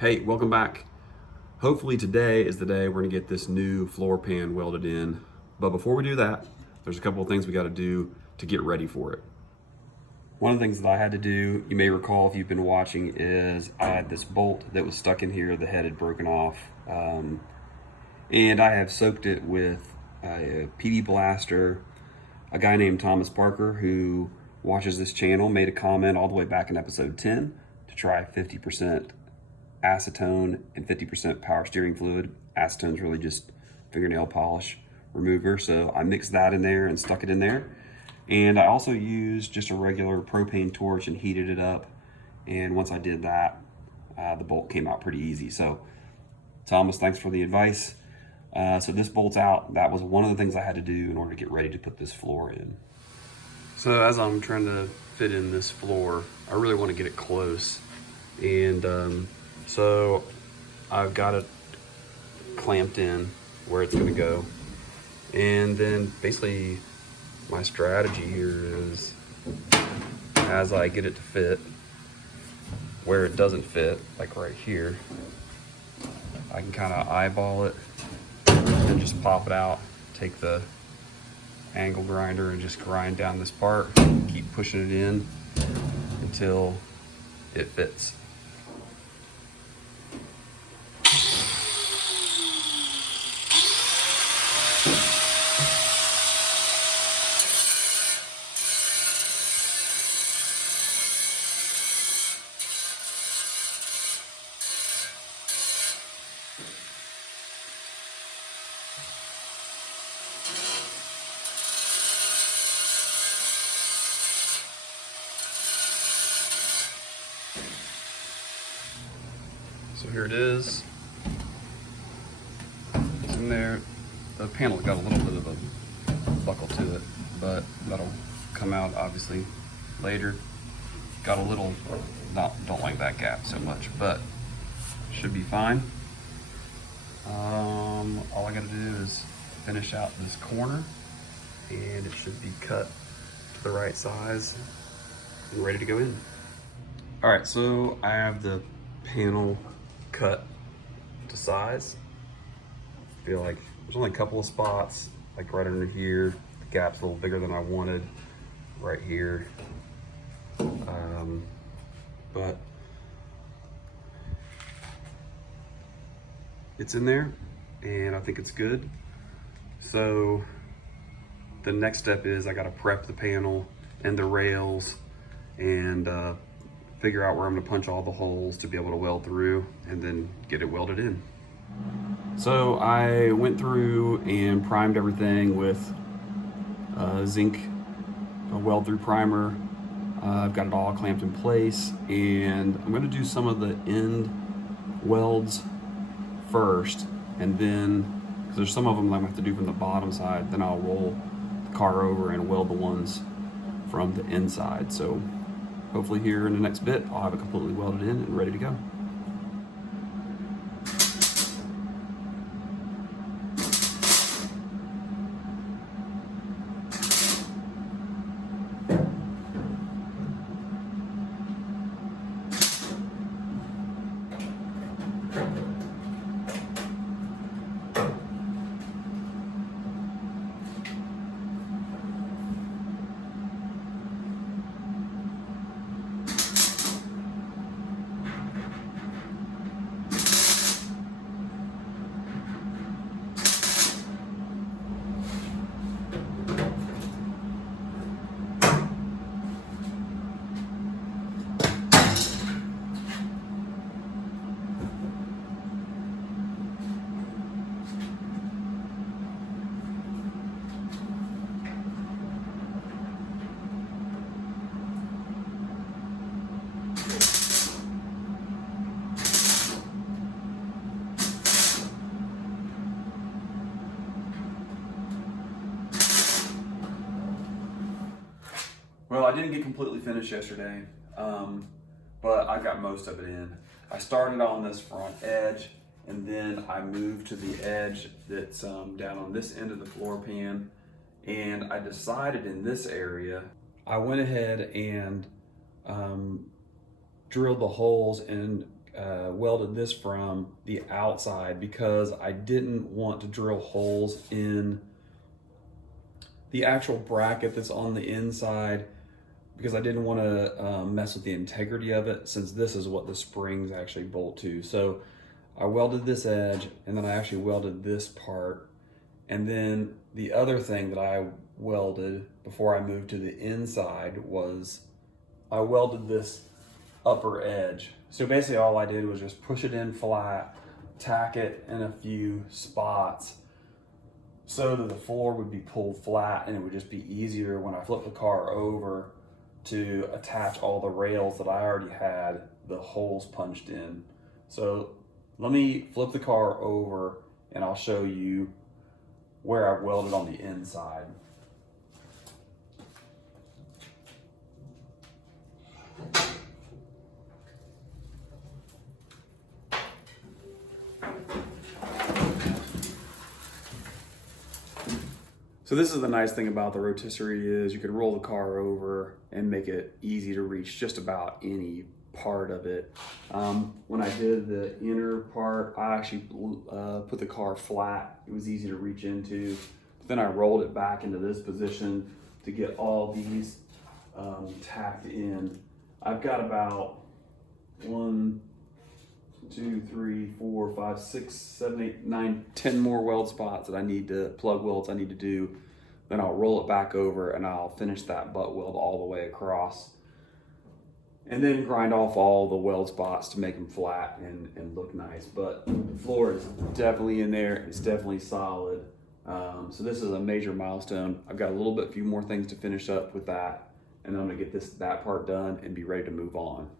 Hey, welcome back. Hopefully today is the day we're gonna get this new floor pan welded in. But before we do that, there's a couple of things we gotta do to get ready for it. One of the things that I had to do, you may recall if you've been watching, is I had this bolt that was stuck in here, the head had broken off. And I have soaked it with a PD blaster. A guy named Thomas Parker, who watches this channel, made a comment all the way back in episode 10 to try 50% acetone and 50% power steering fluid. Acetone is really just fingernail polish remover, so I mixed that in there and stuck it in there. And I also used just a regular propane torch and heated it up. And once I did that, the bolt came out pretty easy. So Thomas, thanks for the advice. So this bolt's out. That was one of the things I had to do in order to get ready to put this floor in. So as I'm trying to fit in this floor, I really want to get it close. And so I've got it clamped in where it's gonna go. And then basically my strategy here is, as I get it to fit, where it doesn't fit, like right here, I can kind of eyeball it and just pop it out, take the angle grinder and just grind down this part, keep pushing it in until it fits. So here it is. It's in there. The panel's got a little bit of a buckle to it, but that'll come out obviously later. Got a little, don't like that gap so much, but should be fine. All I gotta do is finish out this corner and it should be cut to the right size and ready to go in. All right, so I have the panel cut to size. I feel like there's only a couple of spots, like right under here. The gap's a little bigger than I wanted, right here. But it's in there and I think it's good. So the next step is I gotta prep the panel and the rails and figure out where I'm gonna punch all the holes to be able to weld through and then get it welded in. So I went through and primed everything with zinc weld through primer. I've got it all clamped in place and I'm gonna do some of the end welds first, and then, because there's some of them I'm gonna have to do from the bottom side, then I'll roll the car over and weld the ones from the inside. So hopefully here in the next bit, I'll have it completely welded in and ready to go. Well, I didn't get completely finished yesterday, but I got most of it in. I started on this front edge, and then I moved to the edge that's down on this end of the floor pan, and I decided in this area, I went ahead and drilled the holes and welded this from the outside because I didn't want to drill holes in the actual bracket that's on the inside, because I didn't want to mess with the integrity of it, since this is what the springs actually bolt to. So I welded this edge, and then I actually welded this part. And then the other thing that I welded before I moved to the inside was I welded this upper edge. So basically all I did was just push it in flat, tack it in a few spots so that the floor would be pulled flat, and it would just be easier when I flip the car over to attach all the rails that I already had the holes punched in. So let me flip the car over and I'll show you where I welded on the inside. So this is the nice thing about the rotisserie, is you can roll the car over and make it easy to reach just about any part of it. When I did the inner part, I actually put the car flat. It was easy to reach into. But then I rolled it back into this position to get all these tacked in. I've got about 1, 2, 3, 4, 5, 6, 7, 8, 9, 10 more weld spots that I need to, plug welds I need to do. Then I'll roll it back over and I'll finish that butt weld all the way across. And then grind off all the weld spots to make them flat and look nice. But the floor is definitely in there. It's definitely solid. So this is a major milestone. I've got a few more things to finish up with that. And then I'm gonna get that part done and be ready to move on.